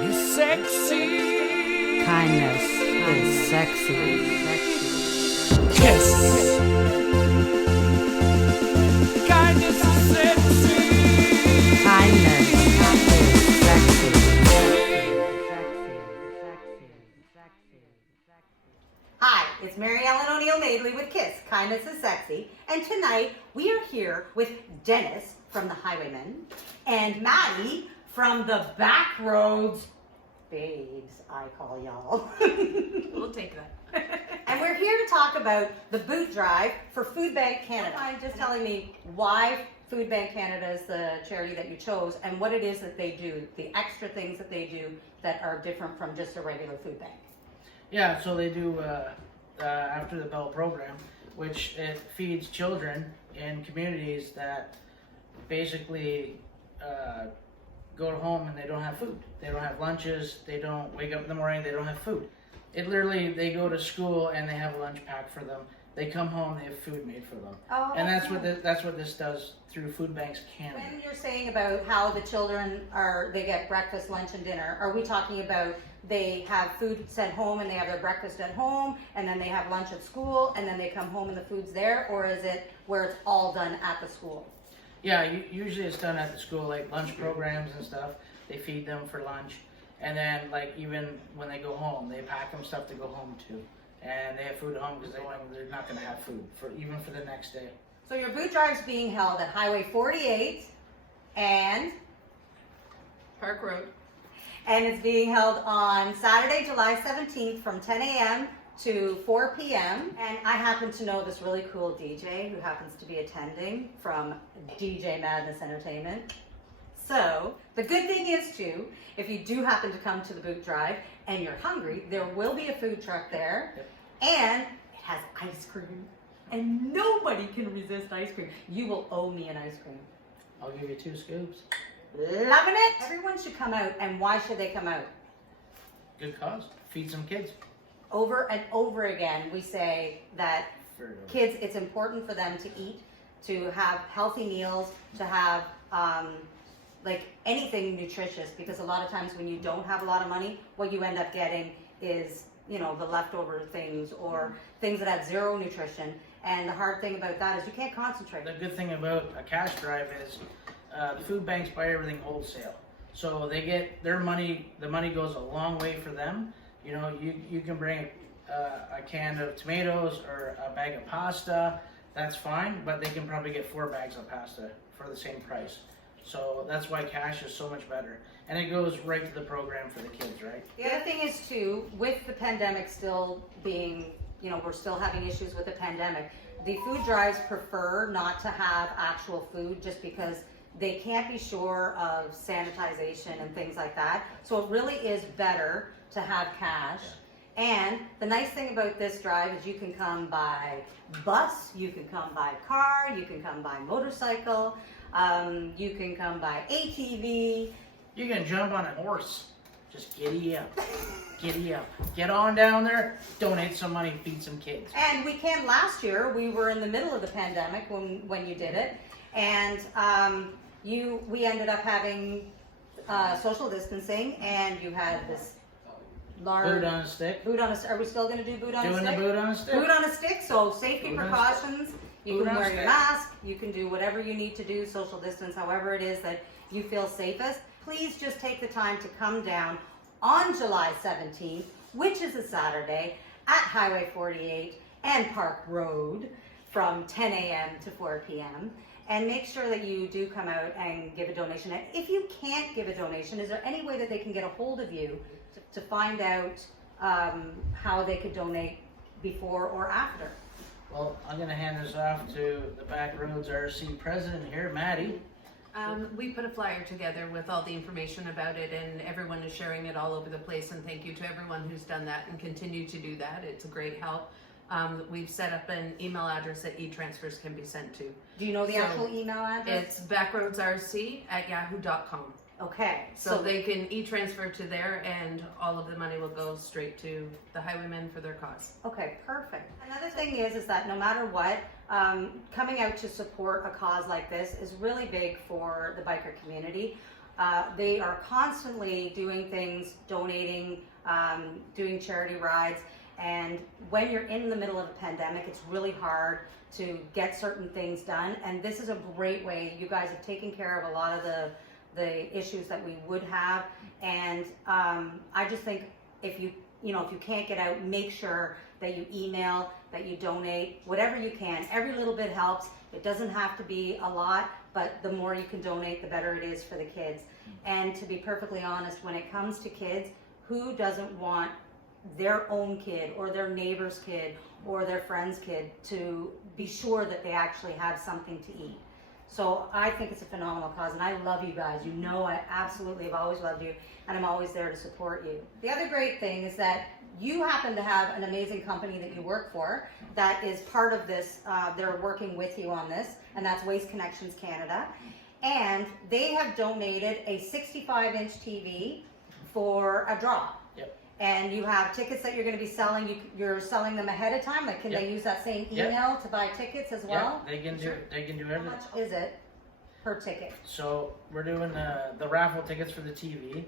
is sexy. Kindness is sexy. KIS. Kindness is sexy. Kindness is sexy. Hi, it's Mary Ellen O'Neill Madeley with KIS, Kindness is Sexy, and tonight we are here with Dennis from the Highwaymen and Maddy from the Backroads babes, I call y'all. We'll take that. And we're here to talk about the boot drive for Food Bank Canada. Mind just telling me why Food Bank Canada is the charity that you chose and what it is that they do, the extra things that they do that are different from just a regular food bank. Yeah, so they do After the Bell program, which it feeds children in communities that basically go home and they don't have food. They don't have lunches, they don't wake up in the morning, they don't have food. It literally, they go to school and they have a lunch pack for them. They come home, they have food made for them. Oh, and that's what this does through Food Banks Canada. When you're saying about how the children they get breakfast, lunch, and dinner, are we talking about they have food sent home and they have their breakfast at home and then they have lunch at school and then they come home and the food's there, or is it where it's all done at the school? Yeah, usually it's done at the school, like lunch programs and stuff. They feed them for lunch. And then, like, even when they go home, they pack them stuff to go home to. And they have food at home because they're not going to have food even for the next day. So your boot drive's being held at Highway 48 and Park Road. it's being held on Saturday, July 17th from 10 a.m. to 4 p.m. And I happen to know this really cool DJ who happens to be attending from DJ Madness Entertainment. So the good thing is too, if you do happen to come to the boot drive and you're hungry, there will be a food truck there. Yep. And it has ice cream. And nobody can resist ice cream. You will owe me an ice cream. I'll give you 2 scoops. Loving it. Everyone should come out. And why should they come out? Good cause. Feed some kids. Over and over again, we say that Very good. kids, it's important for them to eat, to have healthy meals, to have like anything nutritious, because a lot of times when you don't have a lot of money, what you end up getting is, you know, the leftover things or things that have zero nutrition. And the hard thing about that is you can't concentrate. The good thing about a cash drive is the food banks buy everything wholesale. So they get their money, the money goes a long way for them. You know, you can bring a can of tomatoes or a bag of pasta, that's fine, but they can probably get 4 bags of pasta for the same price. So that's why cash is so much better. And it goes right to the program for the kids, right? The other thing is too, with the pandemic still being, you know, we're still having issues with the pandemic, the food drives prefer not to have actual food just because they can't be sure of sanitization and things like that. So it really is better to have cash. And the nice thing about this drive is you can come by bus, you can come by car, you can come by motorcycle, you can come by ATV. You can jump on a horse. Just giddy up. Giddy up. Get on down there, donate some money, feed some kids. And we can, last year, we were in the middle of the pandemic when you did it. And we ended up having social distancing, and you had this large Boot on a stick. Are we still going to do boot on a Doing stick? the boot on a stick. Boot on a stick, so safety Boot on a precautions. You Boot can on a wear your stick. mask, you can do whatever you need to do, social distance, however it is that you feel safest. Please just take the time to come down on July 17th, which is a Saturday, at Highway 48 and Park Road from 10 a.m. to 4 p.m. And make sure that you do come out and give a donation. And if you can't give a donation, is there any way that they can get a hold of you to find out how they could donate before or after? Well, I'm going to hand this off to the Backroads RC president here, Maddy. We put a flyer together with all the information about it, and everyone is sharing it all over the place, and thank you to everyone who's done that and continue to do that. It's a great help. We've set up an email address that e-transfers can be sent to. Do you know the actual email address? It's backroadsrc@yahoo.com. Okay. So they can e-transfer to there, and all of the money will go straight to the Highwaymen for their cause. Okay, perfect. Another thing is that no matter what, coming out to support a cause like this is really big for the biker community. They are constantly doing things, donating, doing charity rides. And when you're in the middle of a pandemic, it's really hard to get certain things done. And this is a great way. You guys have taken care of a lot of the issues that we would have. And I just think if you can't get out, make sure that you email, that you donate, whatever you can. Every little bit helps. It doesn't have to be a lot, but the more you can donate, the better it is for the kids. And to be perfectly honest, when it comes to kids, who doesn't want their own kid or their neighbor's kid or their friend's kid to be sure that they actually have something to eat? So I think it's a phenomenal cause, and I love you guys. You know I absolutely have always loved you, and I'm always there to support you. The other great thing is that you happen to have an amazing company that you work for that is part of this. They're working with you on this, and that's Waste Connections Canada. And they have donated a 65-inch TV for a draw. Yep. And you have tickets that you're going to be selling. You're selling them ahead of time. Like, can they use that same email to buy tickets as well? Yeah, they can do How everything. much is it per ticket? So we're doing the raffle tickets for the TV,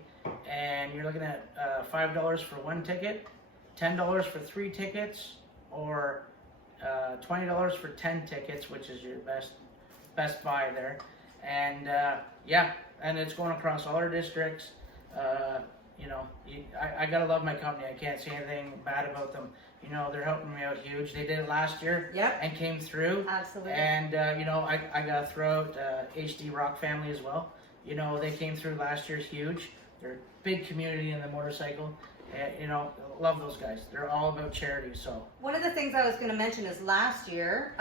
and you're looking at $5 for one ticket, $10 for 3 tickets, or $20 for 10 tickets, which is your best buy there. And and it's going across all our districts. I gotta love my company. I can't say anything bad about them. They're helping me out huge. They did it last year and came through. Absolutely. And I gotta throw out HD Rock family as well. They came through last year huge. They're a big community in the motorcycle. Love those guys. They're all about charity. So One of the things I was going to mention is last year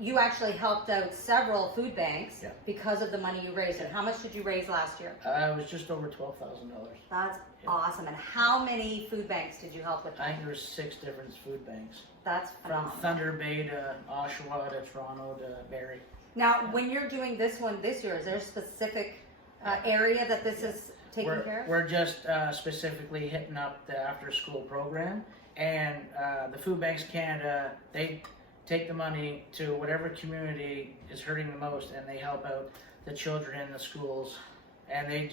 you actually helped out several food banks because of the money you raised. And how much did you raise last year? it was just over $12,000. That's awesome. And how many food banks did you help with? I think there were 6 different food banks. That's From phenomenal. Thunder Bay to Oshawa to Toronto to Barrie. Now, when you're doing this one this year, is there a specific area that this is taking care of? We're just specifically hitting up the after-school program, and the Food Banks Canada, they take the money to whatever community is hurting the most, and they help out the children in the schools. And they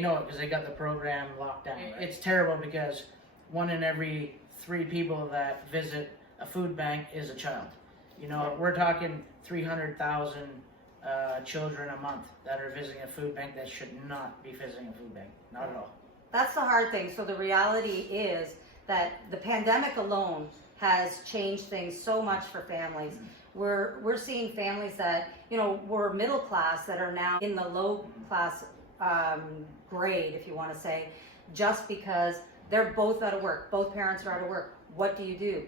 know it because they got the program locked down. It's terrible because 1 in every 3 people that visit a food bank is a child. We're talking 300,000 children a month that are visiting a food bank that should not be visiting a food bank. Not at all. That's the hard thing. So the reality is that the pandemic alone has changed things so much for families. We're seeing families that, were middle class that are now in the low class grade, if you want to say, just because they're both out of work. Both parents are out of work. What do?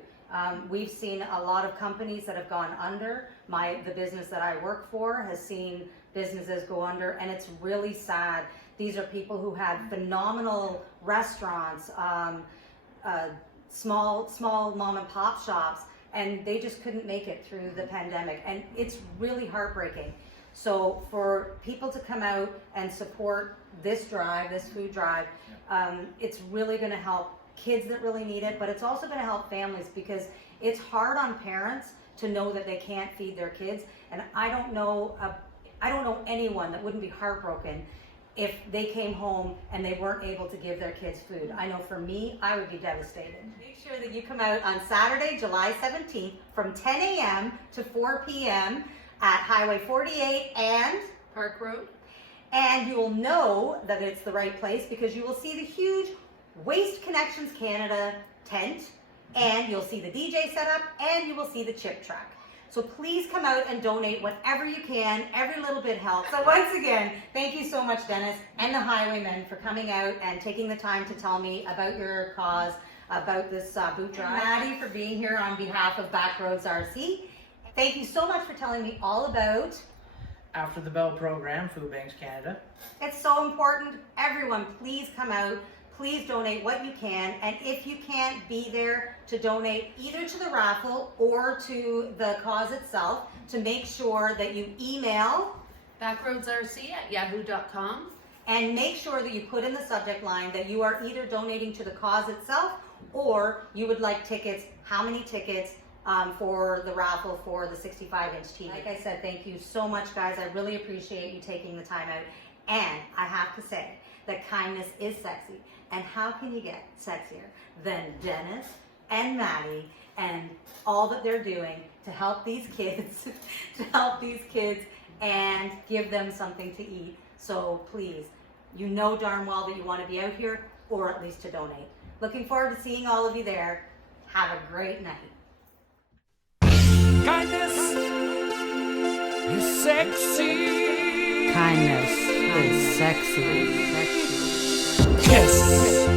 We've seen a lot of companies that have gone under. The business that I work for has seen businesses go under, and it's really sad. These are people who had phenomenal restaurants, small mom and pop shops, and they just couldn't make it through the pandemic, and it's really heartbreaking. So for people to come out and support this food drive, it's really going to help kids that really need it, but it's also going to help families, because it's hard on parents to know that they can't feed their kids. And I don't know anyone that wouldn't be heartbroken if they came home and they weren't able to give their kids food. I know for me, I would be devastated. Make sure that you come out on Saturday, July 17th from 10 a.m. to 4 p.m. at Highway 48 and Park Road. And you will know that it's the right place because you will see the huge Waste Connections Canada tent, and you'll see the DJ setup, and you will see the chip truck. So please come out and donate whatever you can. Every little bit helps. So once again, thank you so much, Dennis, and the Highwaymen for coming out and taking the time to tell me about your cause, about this boot drive. And Maddy for being here on behalf of Backroads RC. Thank you so much for telling me all about After the Bell program, Food Banks Canada. It's so important. Everyone, please come out. Please donate what you can. And if you can't be there to donate either to the raffle or to the cause itself, to make sure that you email backroadsrc@yahoo.com. and make sure that you put in the subject line that you are either donating to the cause itself or you would like tickets, how many tickets, for the raffle for the 65-inch TV. Like I said, thank you so much, guys. I really appreciate you taking the time out. And I have to say that kindness is sexy. And how can you get sexier than Dennis and Maddy and all that they're doing to help these kids, and give them something to eat. So please, you know darn well that you want to be out here, or at least to donate. Looking forward to seeing all of you there. Have a great night. Kindness is sexy. Kindness is sexy. Kiss.